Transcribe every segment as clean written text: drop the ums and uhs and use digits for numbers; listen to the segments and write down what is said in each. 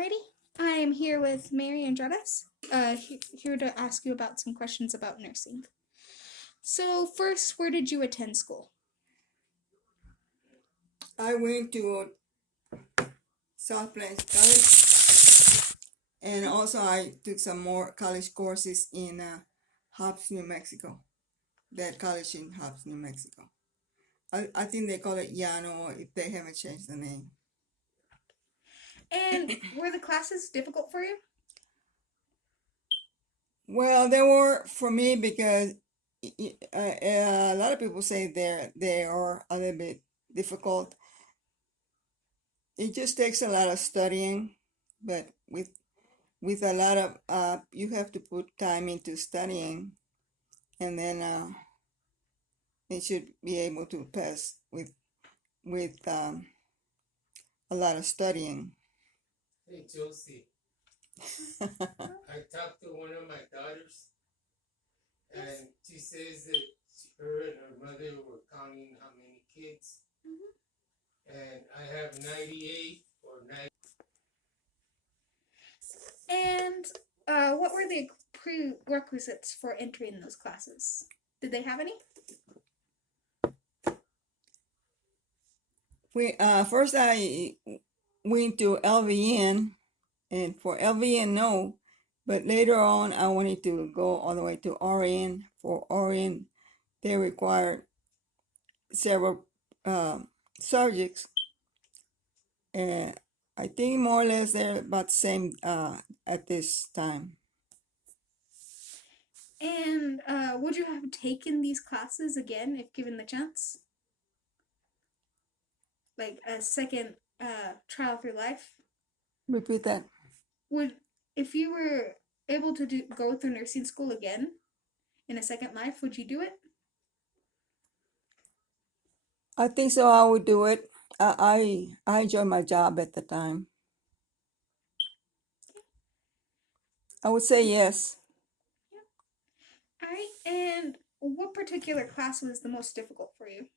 Alrighty, I'm here with Mary Andradas, here to ask you about some questions about nursing. So, first, where did you attend school? I went to South Plains College, and also I took some more college courses in Hobbs, New Mexico. That college in Hobbs, New Mexico. I think they call it Llano if they haven't changed the name. And were the classes difficult for you? Well, they were for me because a lot of people say they are a little bit difficult. It just takes a lot of studying, but with a lot of you have to put time into studying, and then they should be able to pass with a lot of studying. Hey Josie, I talked to one of my daughters, and she says that her and her mother were counting how many kids, and I have 98 or 90. And what were the prerequisites for entering those classes? Did they have any? We first I went to LVN, and for LVN no, but later on I wanted to go all the way to RN. For RN, they required several subjects, and I think more or less they're about the same at this time. And would you have taken these classes again if given the chance? Like a second trial of your life? Repeat that. Would, if you were able to go through nursing school again in a second life, would you do it? I think so. I would do it. I enjoy my job at the time. I would say yes. All right. And what particular class was the most difficult for you?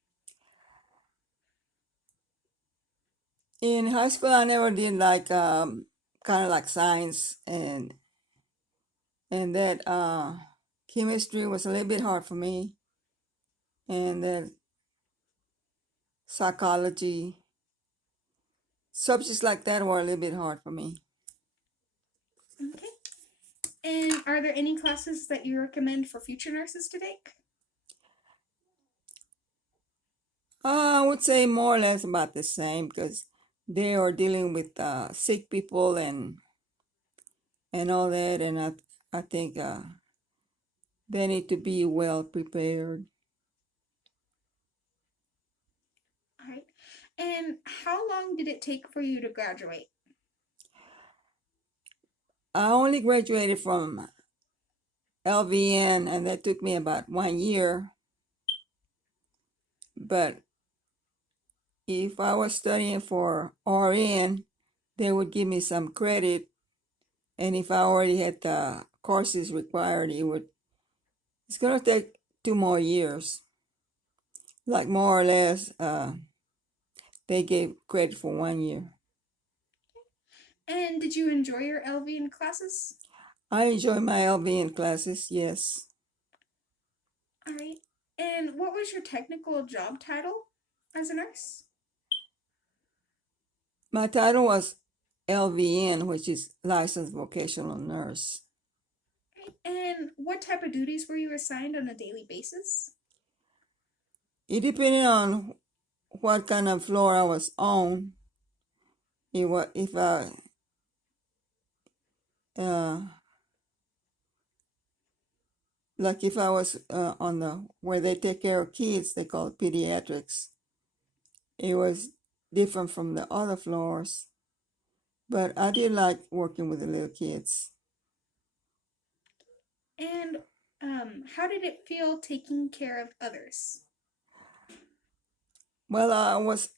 In high school, I never did like kind of like science, and that chemistry was a little bit hard for me, and then psychology subjects like that were a little bit hard for me. Okay. And are there any classes that you recommend for future nurses to take? I would say more or less about the same because they are dealing with sick people and all that, and I think they need to be well prepared. All right. And how long did it take for you to graduate? I only graduated from LVN, and that took me about 1 year. But if I was studying for RN, they would give me some credit, and if I already had the courses required, it's gonna take 2 more years. Like more or less, they gave credit for 1 year. And did you enjoy your LVN classes? I enjoy my LVN classes, yes. All right. And what was your technical job title as a nurse? My title was LVN, which is licensed vocational nurse. And what type of duties were you assigned on a daily basis? It depended on what kind of floor I was on. If I uh, like if I was on the where they take care of kids, they call it pediatrics. It was different from the other floors, but I did like working with the little kids. And how did it feel taking care of others? Well,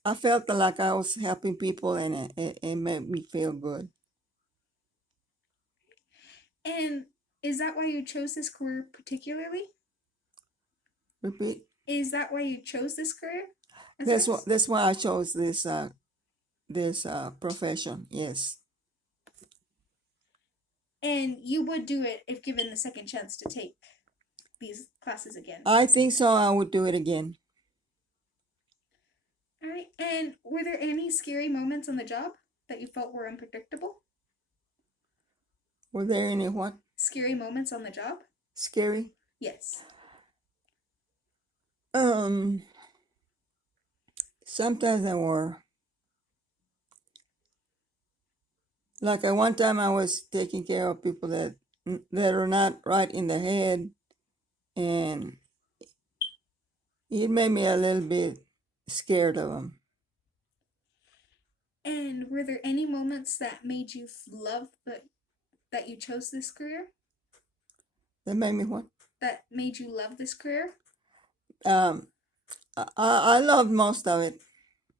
I felt like I was helping people, and it made me feel good. And is that why you chose this career particularly? Repeat. Is that why you chose this career? That's why I chose this profession. Yes. And you would do it if given the second chance to take these classes again. I think so. I would do it again. All right. And were there any scary moments on the job that you felt were unpredictable? Were there any what? Scary moments on the job? Scary? Yes. Sometimes there were. Like at one time I was taking care of people that are not right in the head, and it made me a little bit scared of them. And were there any moments that made you love that you chose this career? That made me what? That made you love this career? Um, I loved most of it.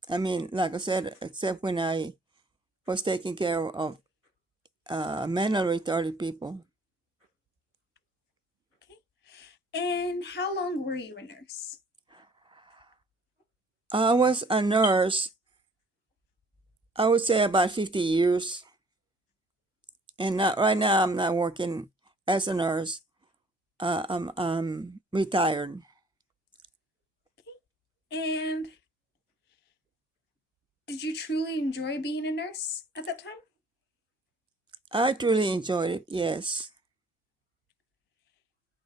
I mean, like I said, except when I was taking care of mentally retarded people. Okay. And how long were you a nurse? I was a nurse, I would say about 50 years. And not right now, I'm not working as a nurse. I'm retired. And did you truly enjoy being a nurse at that time? I truly enjoyed it, yes.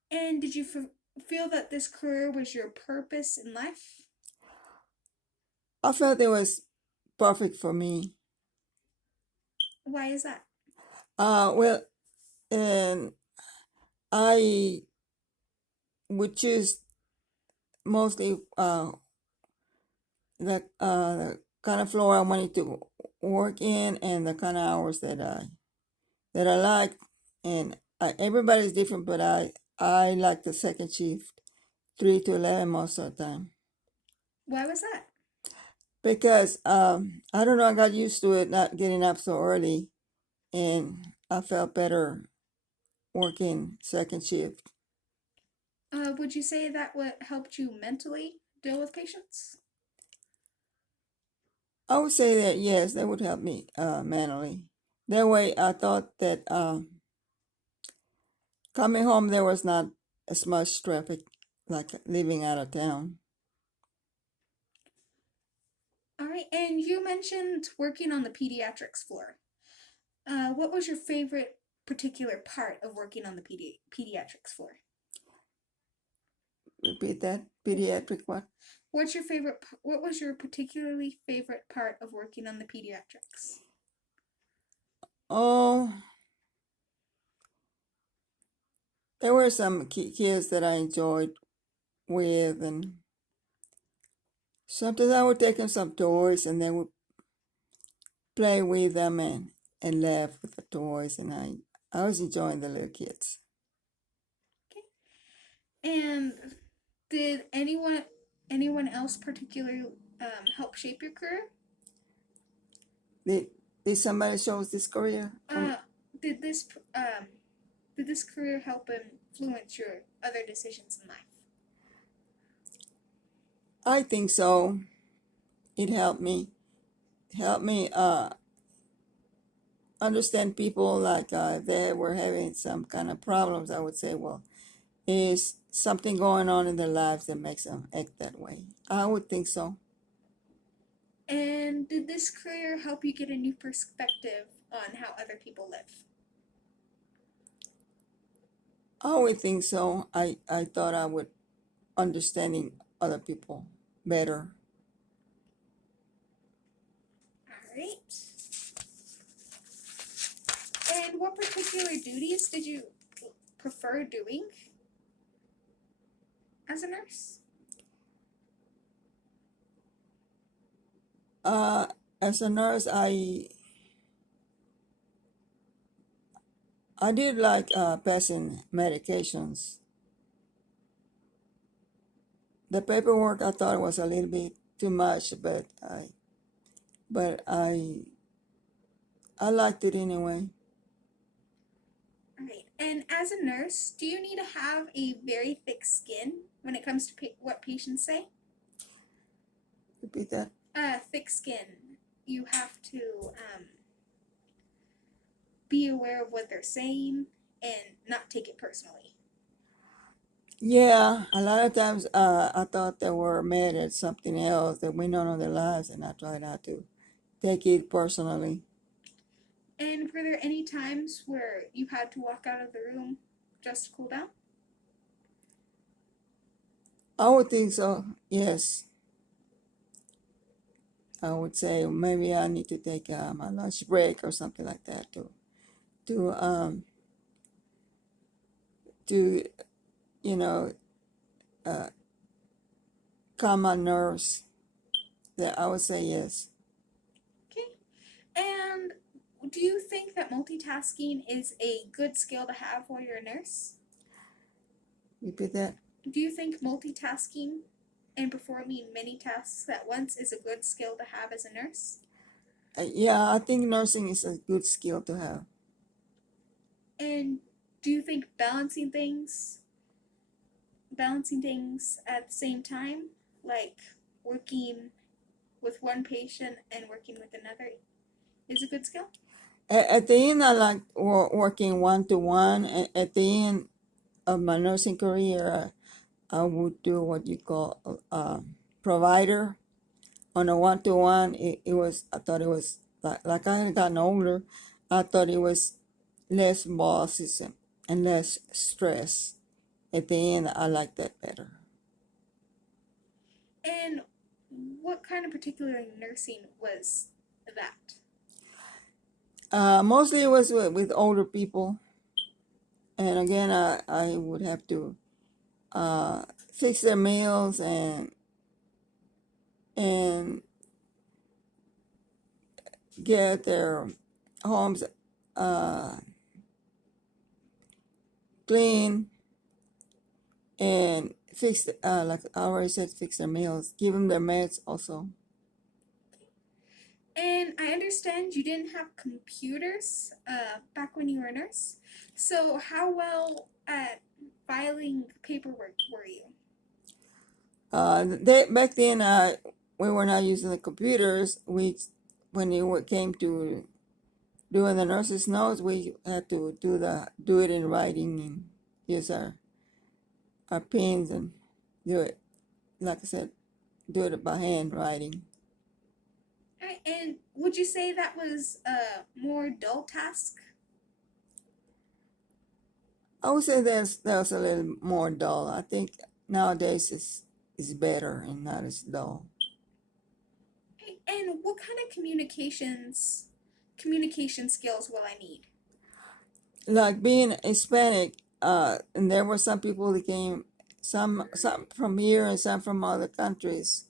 And did you feel that this career was your purpose in life? I felt it was perfect for me. Why is that? Well, and I would choose mostly the kind of floor I wanted to work in and the kind of hours that I like. And everybody's different, but I like the second shift, 3 to 11 most of the time. Why was that? Because I don't know, I got used to it not getting up so early, and I felt better working second shift. Would you say that what helped you mentally deal with patients? I would say that yes, that would help me mentally. That way, I thought that coming home there was not as much traffic like living out of town. All right, and you mentioned working on the pediatrics floor. What was your favorite particular part of working on the pediatrics floor? Repeat that. Pediatric what? What's your favorite? What was your particularly favorite part of working on the pediatrics? Oh, there were some kids that I enjoyed with, and sometimes I would take them some toys, and they would play with them and laugh with the toys, and I was enjoying the little kids. And did anyone else particularly help shape your career? Did did somebody chose this career? Did this did this career help influence your other decisions in life? I think so. It helped me. Helped me understand people, like if they were having some kind of problems. I would say, well, is something going on in their lives that makes them act that way? I would think so. And did this career help you get a new perspective on how other people live? I would think so. I thought I would understanding other people better. All right. And what particular duties did you prefer doing as a nurse? As a nurse, I did like passing medications. The paperwork I thought was a little bit too much, but I liked it anyway. All right. And as a nurse, do you need to have a very thick skin when it comes to what patients say? Repeat that. Thick skin. You have to be aware of what they're saying and not take it personally. Yeah, a lot of times I thought they were mad at something else that went on in their lives, and I try not to take it personally. And were there any times where you had to walk out of the room just to cool down? I would think so. Yes, I would say maybe I need to take my lunch break or something like that to um to you know uh, calm my nerves. That I would say yes. Okay. And do you think that multitasking is a good skill to have while you're a nurse? Repeat that. Do you think multitasking and performing many tasks at once is a good skill to have as a nurse? Yeah, I think nursing is a good skill to have. And do you think balancing things at the same time, like working with one patient and working with another, is a good skill? At the end, I like working one to one. At the end of my nursing career, I would do what you call provider. On a one to one, it was, I thought it was like I had gotten older, I thought it was less bosses and less stress. At the end, I like that better. And what kind of particular nursing was that? Mostly it was with older people. And again, I would have to fix their meals and get their homes uh, clean and fix, like I already said, fix their meals, give them their meds also. And I understand you didn't have computers back when you were a nurse. So how well at filing paperwork were you? Back then, we were not using the computers. When it came to doing the nurses' notes, we had to do it in writing and use our pens and do it. Like I said, do it by hand writing. Alright, and would you say that was a more dull task? I would say there's a little more dull. I think nowadays is better and not as dull. And what kind of communication skills will I need? Like being Hispanic, and there were some people that came, some from here and some from other countries,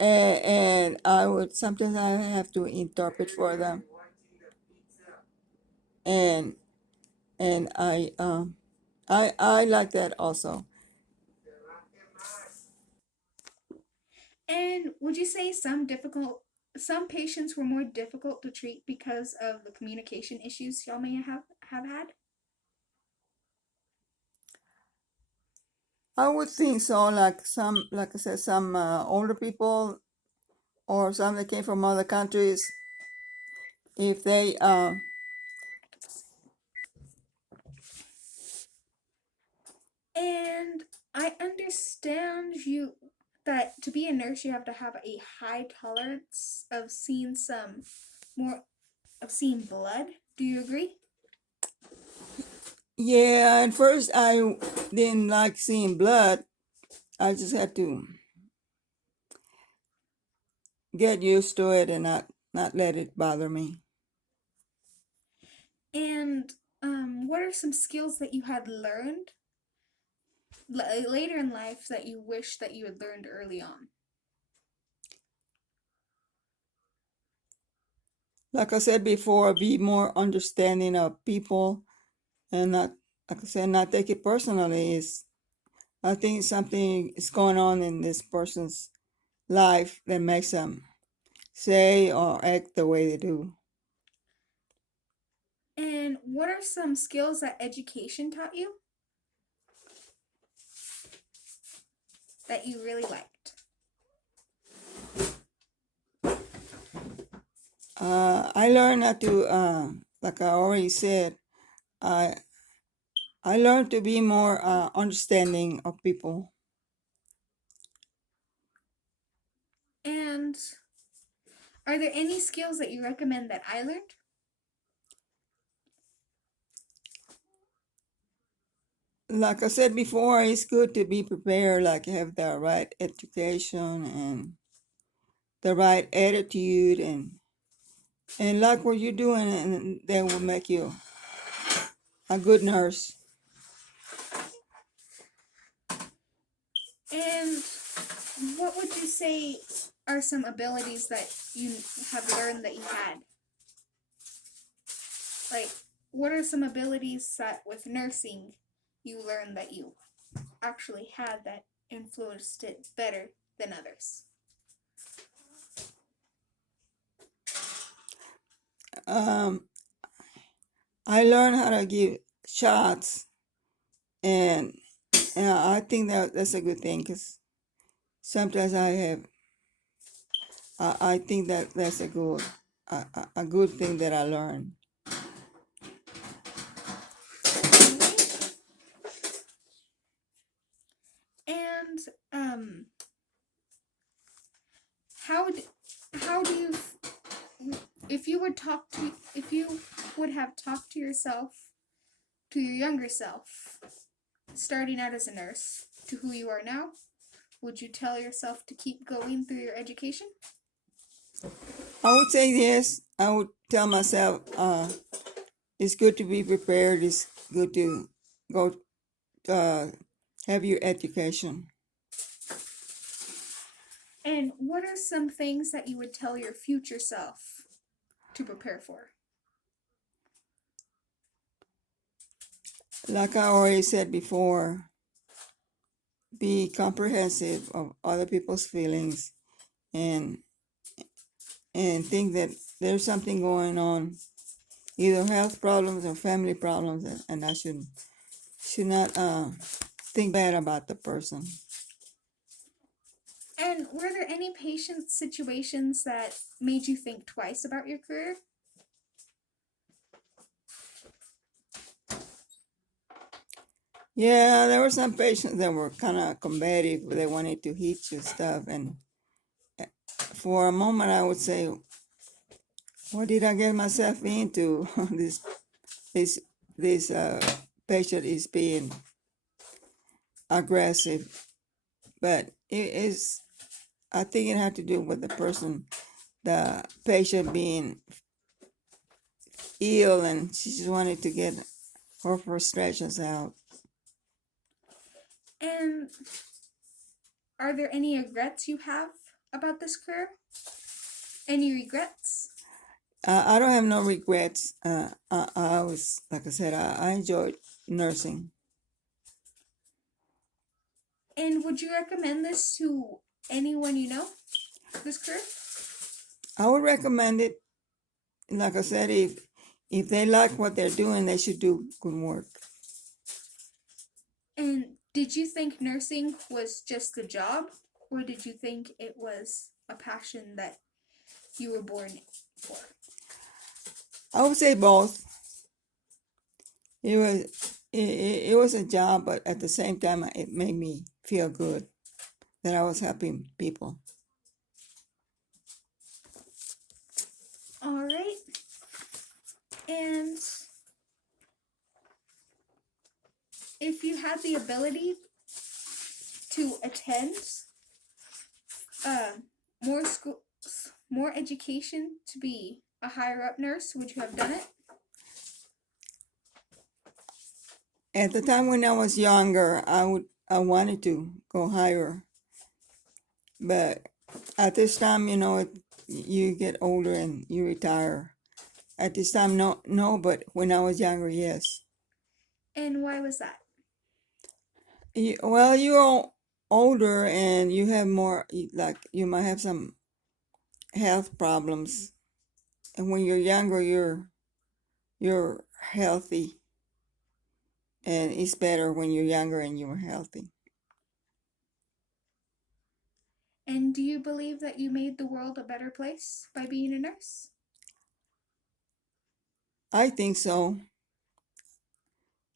and I would sometimes I have to interpret for them, and I like that also. And would you say some patients were more difficult to treat because of the communication issues y'all may have had? I would think so. Like I said, some older people or some that came from other countries, if they And I understand you that to be a nurse you have to have a high tolerance of more seeing blood. Do you agree? yeah, at first I didn't like seeing blood. I just had to get used to it and not let it bother me. And what are some skills that you had learned later in life that you wish that you had learned early on? Like I said before, be more understanding of people and not, like I said, not take it personally. Is I think something is going on in this person's life that makes them say or act the way they do. And what are some skills that education taught you that you really liked? I learned how to, like I already said, I I learned to be more understanding of people. And are there any skills that you recommend that I learned? Like I said before, it's good to be prepared, like have the right education and the right attitude, and like what you're doing, and that will make you a good nurse. And what would you say are some abilities that you have learned that you had? Like, what are some abilities that with nursing you learned that you actually had that influenced it better than others? Um, I learned how to give shots, and I think that that's a good thing because sometimes I think that that's a good thing that I learned. Alright. And how d- how do you if you would have talked to yourself to your younger self starting out as a nurse to who you are now, would you tell yourself to keep going through your education? I would say yes. I would tell myself, it's good to be prepared. It's good to go have your education. And what are some things that you would tell your future self to prepare for? Like I already said before, be comprehensive of other people's feelings, and think that there's something going on, either health problems or family problems, and I should not think bad about the person. And were there any patient situations that made you think twice about your career? Yeah, there were some patients that were kind of combative. They wanted to hit you stuff, and for a moment I would say, what did I get myself into? This this patient is being aggressive, but it is. I think it had to do with the person, the patient being ill, and she just wanted to get her frustrations out. And are there any regrets you have about this career? Any regrets? I don't have no regrets. I was, like I said, I enjoyed nursing. And would you recommend this to anyone you know? This career? I would recommend it. Like I said, if they like what they're doing, they should do good work. And did you think nursing was just a job, or did you think it was a passion that you were born for? I would say both. It was it was a job, but at the same time, it made me feel good that I was helping people. All right. And if you had the ability to attend more schools, more education to be a higher up nurse, would you have done it? At the time when I was younger, I wanted to go higher, but at this time, you get older and you retire. At this time, no, but when I was younger, yes. And why was that? Well, you're older and you have more, like you might have some health problems, and when you're younger, you're healthy, and it's better when you're younger and you're healthy. And do you believe that you made the world a better place by being a nurse? I think so.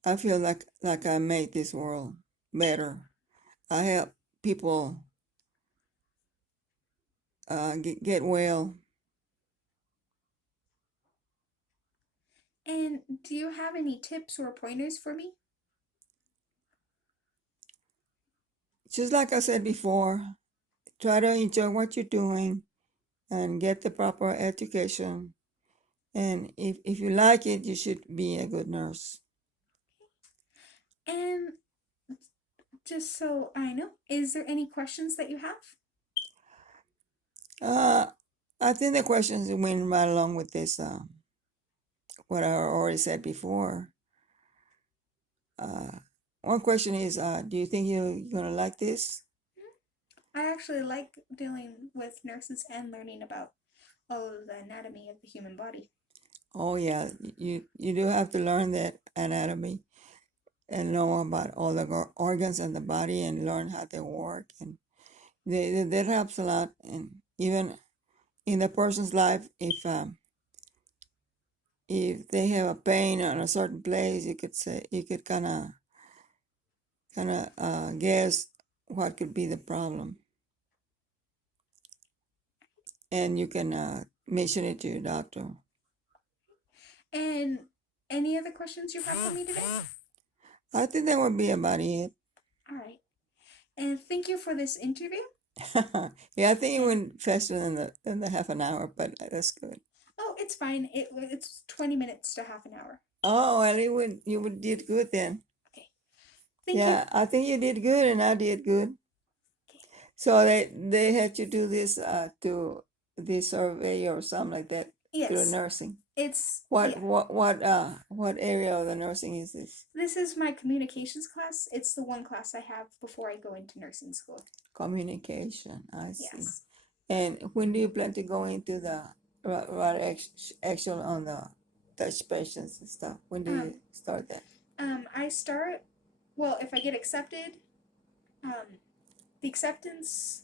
I feel like I made this world better. I help people get well. And do you have any tips or pointers for me? Just like I said before, try to enjoy what you're doing and get the proper education. And if you like it, you should be a good nurse. And just so I know, is there any questions that you have? Uh, I think the questions went right along with this, what I already said before. Uh, one question is, do you think you're gonna like this? I actually like dealing with nurses and learning about all of the anatomy of the human body. Oh yeah, you do have to learn that anatomy and know about all the organs in the body and learn how they work, and that helps a lot. And even in the person's life, if they have a pain on a certain place, you could say you could kind of guess what could be the problem, and you can mention it to your doctor. And any other questions you have for me today? I think that would be about it. All right. And thank you for this interview. Yeah, I think it went faster than the half an hour, but that's good. Oh, it's fine. It's 20 minutes to half an hour. Oh, well, did good then. Okay. Thank you. Yeah, I think you did good, and I did good. Okay. So they had you do this to this survey or something like that through Yes. nursing. It's What yeah. what area of the nursing is this? This is my communications class. It's the one class I have before I go into nursing school. Communication. I see. Yes. And when do you plan to go into the actual on the touch patients and stuff? When do you start that? I start, well, if I get accepted, the acceptance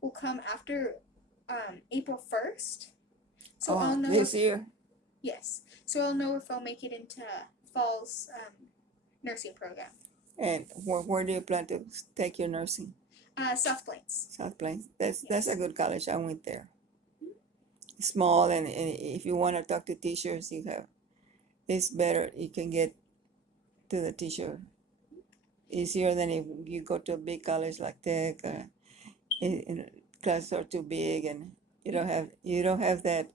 will come after April 1st. So I'll know this if, year. yes. So I'll know if I'll make it into fall's nursing program. And where do you plan to take your nursing? South Plains. South Plains. That's Yes. a good college. I went there. Small, and if you want to talk to teachers, you have it's better. You can get to the teacher easier than if you go to a big college like Tech. Classes are too big, and you don't have that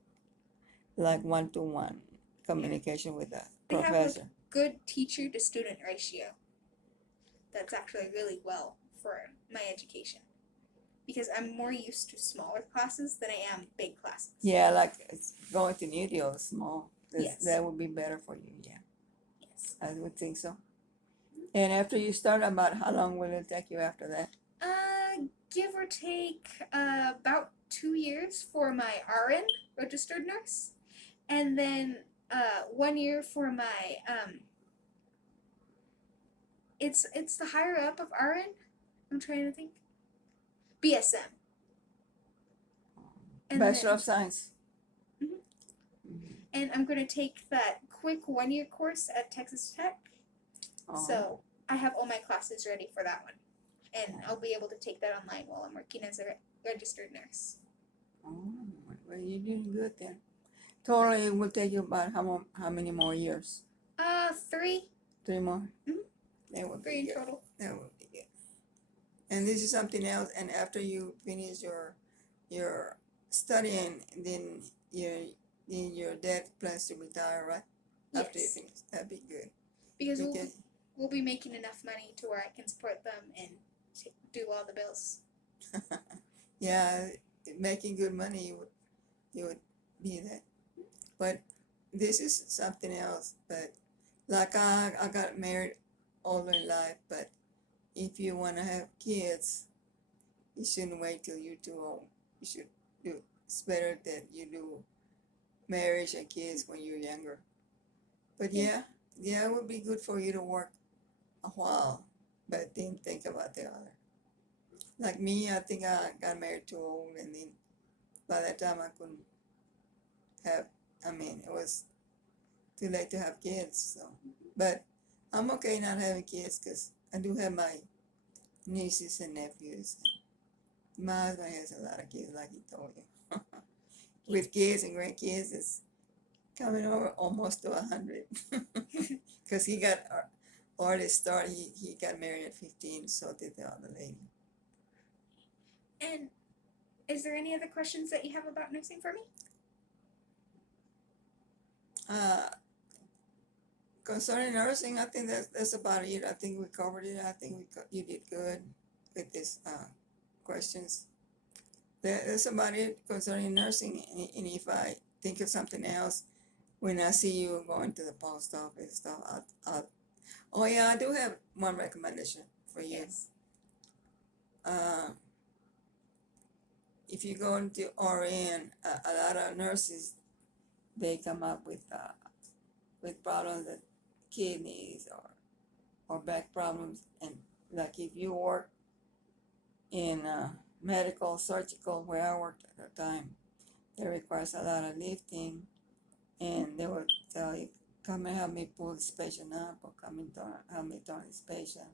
like one-to-one communication with the They have a professor. good teacher to student ratio. That's actually really well for my education. Because I'm more used to smaller classes than I am big classes. Yeah, like going to New Deal is small. Yes. That would be better for you. Yeah, Yes. I would think so. And after you start, about how long will it take you after that? Give or take about 2 years for my RN, registered nurse, and then 1 year for my it's the higher up of RN. I'm trying to think. BSM. And Bachelor then, of Science. and I'm gonna take that quick 1 year course at Texas Tech. Oh. So I have all my classes ready for that one, and I'll be able to take that online while I'm working as a registered nurse. Oh, well, you're doing good then. Totally, it will take you about how many more years? 3. 3 more. Mhm. That would 3 be in good. total. That would be good. And this is something else. And after you finish your studying, then your dad plans to retire, right? After you Yes. finish, that'd be good. Because we'll be making enough money to where I can support them and do all the bills. Yeah, making good money, you would be that. But this is something else. But like I got married older in life, but if you want to have kids, you shouldn't wait till you're too old. You should do. It's better that you do marriage and kids when you're younger. But yeah, it would be good for you to work a while, but then think about the other. Like me, I think I got married too old, and then by that time I couldn't have. I mean, it was too late to have kids. So, but I'm okay not having kids because I do have my nieces and nephews. My husband has a lot of kids, like he told you. With kids and grandkids, it's coming over almost to 100. Because he got already started. He got married at 15, so did the other lady. And is there any other questions that you have about nursing for me? Concerning nursing, I think that's about it. I think we covered it. I think you did good with these questions. That's about it concerning nursing. And if I think of something else, when I see you going to the post office and stuff, oh yeah, I do have one recommendation for you. Yes. If you go into RN, a lot of nurses, they come up with problems with kidneys or back problems, and like if you work in medical surgical where I worked at the time, it requires a lot of lifting, and they would tell you, come and help me pull this patient up, or come and help me turn this patient,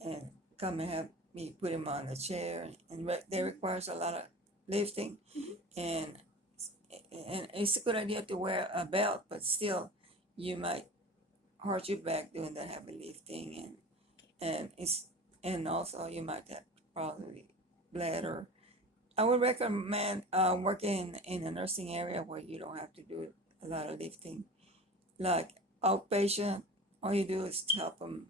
and come and help me put him on the chair, and they requires a lot of lifting, and it's a good idea to wear a belt, but still you might hurt your back doing that heavy lifting, and also you might have probably bladder. I would recommend working in a nursing area where you don't have to do a lot of lifting, like outpatient. All you do is help them,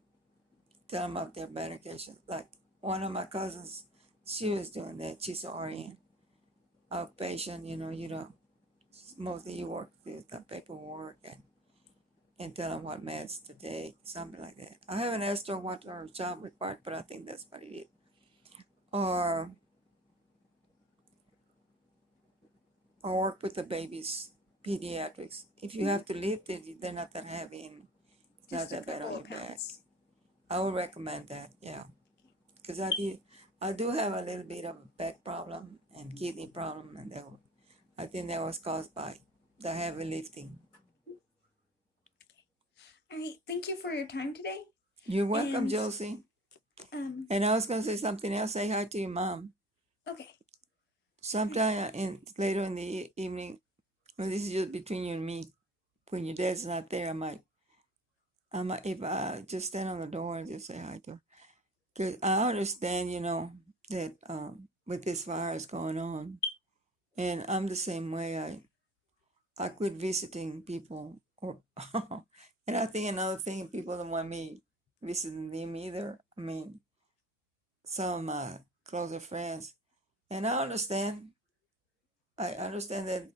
tell them about their medication. Like one of my cousins, she was doing that. She's an RN, outpatient. You don't mostly you work with the paperwork and tell them what meds to take, something like that. I haven't asked her what her job required, but I think that's what it is. Or work with the babies, pediatrics. If you have to lift it, they're not that heavy and it's not Just a that bad on couple your of back. pounds. I would recommend that, yeah. Because I do have a little bit of a back problem and kidney problem, and I think that was caused by the heavy lifting. All right. Thank you for your time today. You're welcome, And- Josie. Um. And I was going to say something else. Say hi to your mom. Okay. Sometime later in the evening, well, this is just between you and me. When your dad's not there, I might, if I just stand on the door and just say hi to her. Because I understand, that with this virus going on, and I'm the same way. I quit visiting people, or and I think another thing, people don't want me visiting them either. I mean, some of my closer friends, and I understand. I understand that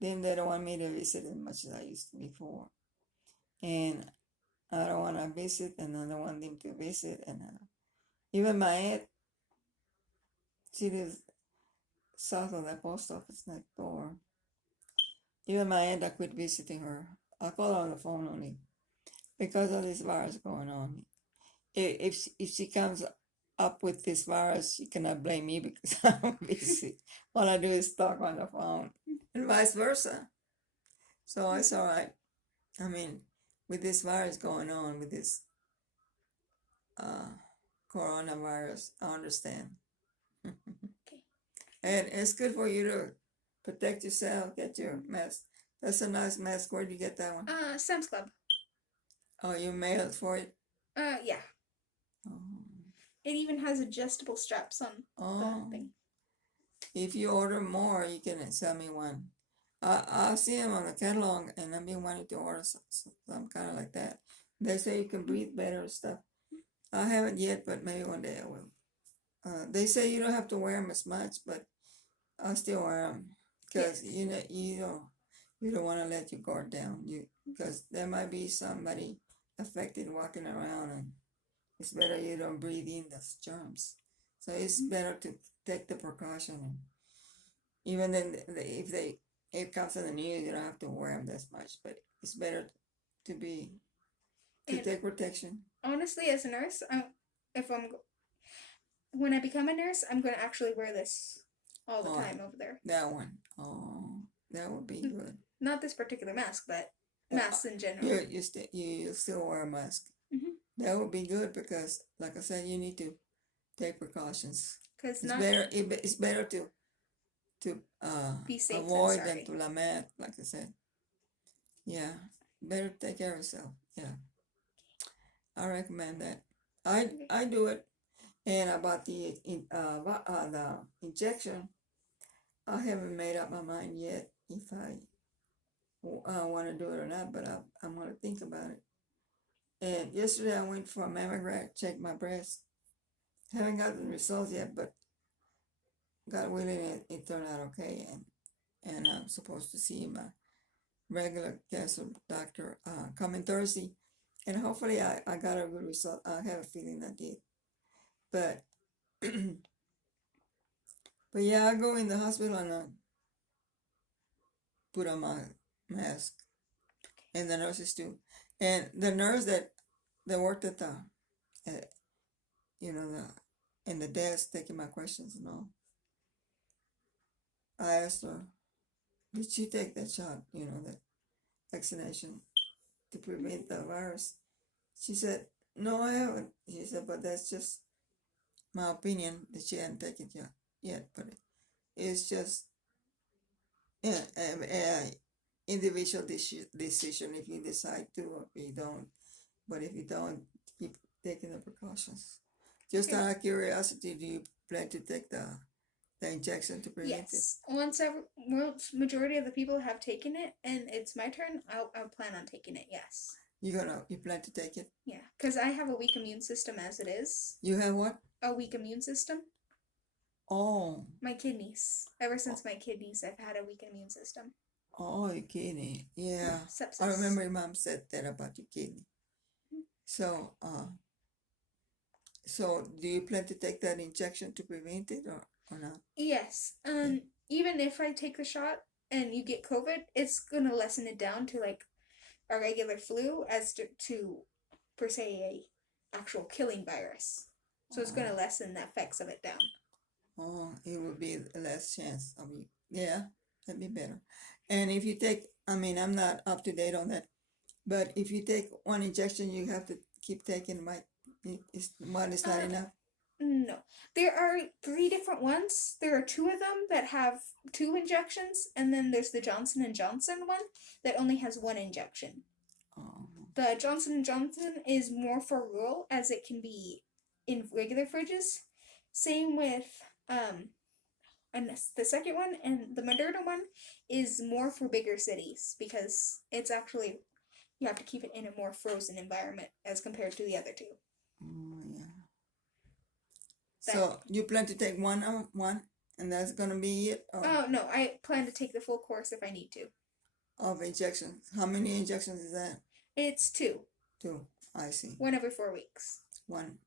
they don't want me to visit as much as I used to before, and I don't want to visit, and I don't want them to visit, and even my aunt, she lives south of the post office next door. Even my aunt, I quit visiting her. I call her on the phone only because of this virus going on. If she comes up with this virus, she cannot blame me because I'm busy. All I do is talk on the phone, and vice versa. So it's all right. I mean, with this virus going on, with this coronavirus, I understand. And it's good for you to protect yourself, get your mask. That's a nice mask. Where did you get that one? Sam's Club. Oh, you mailed for it? Yeah. Oh. It even has adjustable straps on Oh. the thing. If you order more, you can sell me one. I see them on the catalog, and I've been wanting to order some kind of like that. They say you can breathe better and stuff. I haven't yet, but maybe one day I will. They say you don't have to wear them as much, but I still wear them because you don't want to let your guard down. Because there might be somebody affected walking around, and it's better you don't breathe in those germs. So it's better to take the precaution. Even then, if it comes in the news, you don't have to wear them that much. But it's better to And take protection. honestly, as a nurse, when I become a nurse, I'm gonna actually wear this all the Oh. time over there. That one. Oh. That would be good. Not this particular mask, but Uh, masks in general. You still wear a mask. Mhm. That would be good because, like I said, you need to take precautions. Because It's not better. It's better to be safe than avoid sorry. than to lament. Like I said, yeah, better take care of yourself. Yeah, I recommend that. I do it. And about the injection, I haven't made up my mind yet if I want to do it or not. But I'm gonna think about it. And yesterday I went for a mammogram, checked my breast. Haven't gotten the results yet, but God willing, it turned out okay. And I'm supposed to see my regular cancer doctor coming Thursday, and hopefully I got a good result. I have a feeling I did, but but yeah, I go in the hospital and I put on my mask, and the nurses too, and the nurse that worked at the, uh, in the desk taking my questions and all. I asked her, did she take that shot? That vaccination to prevent the virus. She said, no, I haven't. She said, but that's just my opinion that she hadn't taken it yet. But it's just individual decision if you decide to or if you don't. But if you don't, keep taking the precautions. Just out of curiosity, do you plan to take the injection to prevent it? Yes. Once majority of the people have taken it and it's my turn, I'll plan on taking it. Yes. You plan to take it? Yeah, because I have a weak immune system as it is. You have what? A weak immune system. Oh. My kidneys. Ever since my kidneys, I've had a weak immune system. Oh, your kidney. Yeah. Sepsis. I remember your mom said that about your kidney. So, so do you plan to take that injection to prevent it or not? Yes. Even if I take the shot and you get COVID, it's gonna lessen it down to like a regular flu as to per se a actual killing virus. So it's gonna lessen the effects of it down. Oh, it would be less chance of you. Yeah, that'd be better. And if you take, I mean, I'm not up to date on that, but if you take one injection, you have to keep taking. One is not enough. No, there are 3 different ones. There are 2 of them that have 2 injections, and then there's the Johnson & Johnson one that only has 1 injection. Oh. The Johnson & Johnson is more for rural, as it can be in regular fridges. Same with and the second one, and the Moderna one is more for bigger cities because it's actually, you have to keep it in a more frozen environment as compared to the other 2. Oh yeah. So you plan to take one, and that's gonna be it? Oh no, I plan to take the full course if I need to. Of injections. How many injections is that? It's 2. 2. I see. 1 every 4 weeks. 1.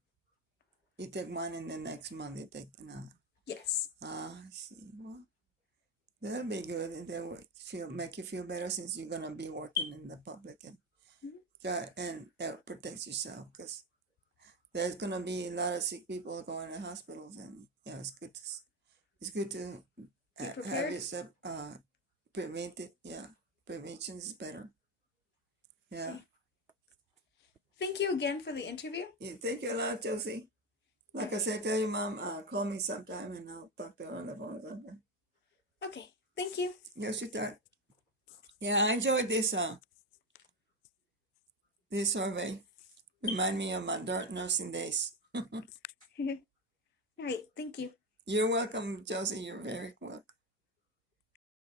You take one, and then next month you take another. Yes. I see. Well, that'll be good, and that will make you feel better since you're gonna be working in the public, and and that protects yourself because there's gonna be a lot of sick people going to hospitals, and it's good to have prepared. yourself prevent it. Yeah, prevention is better. Yeah. Thank you again for the interview. Yeah, thank you a lot, Josie. Like I said, tell your mom, call me sometime and I'll talk to her on the phone sometime. Okay, thank you. Yes, you thought. Yeah, I enjoyed this this survey. Remind me of my dark nursing days. All right, thank you. You're welcome, Josie. You're very welcome.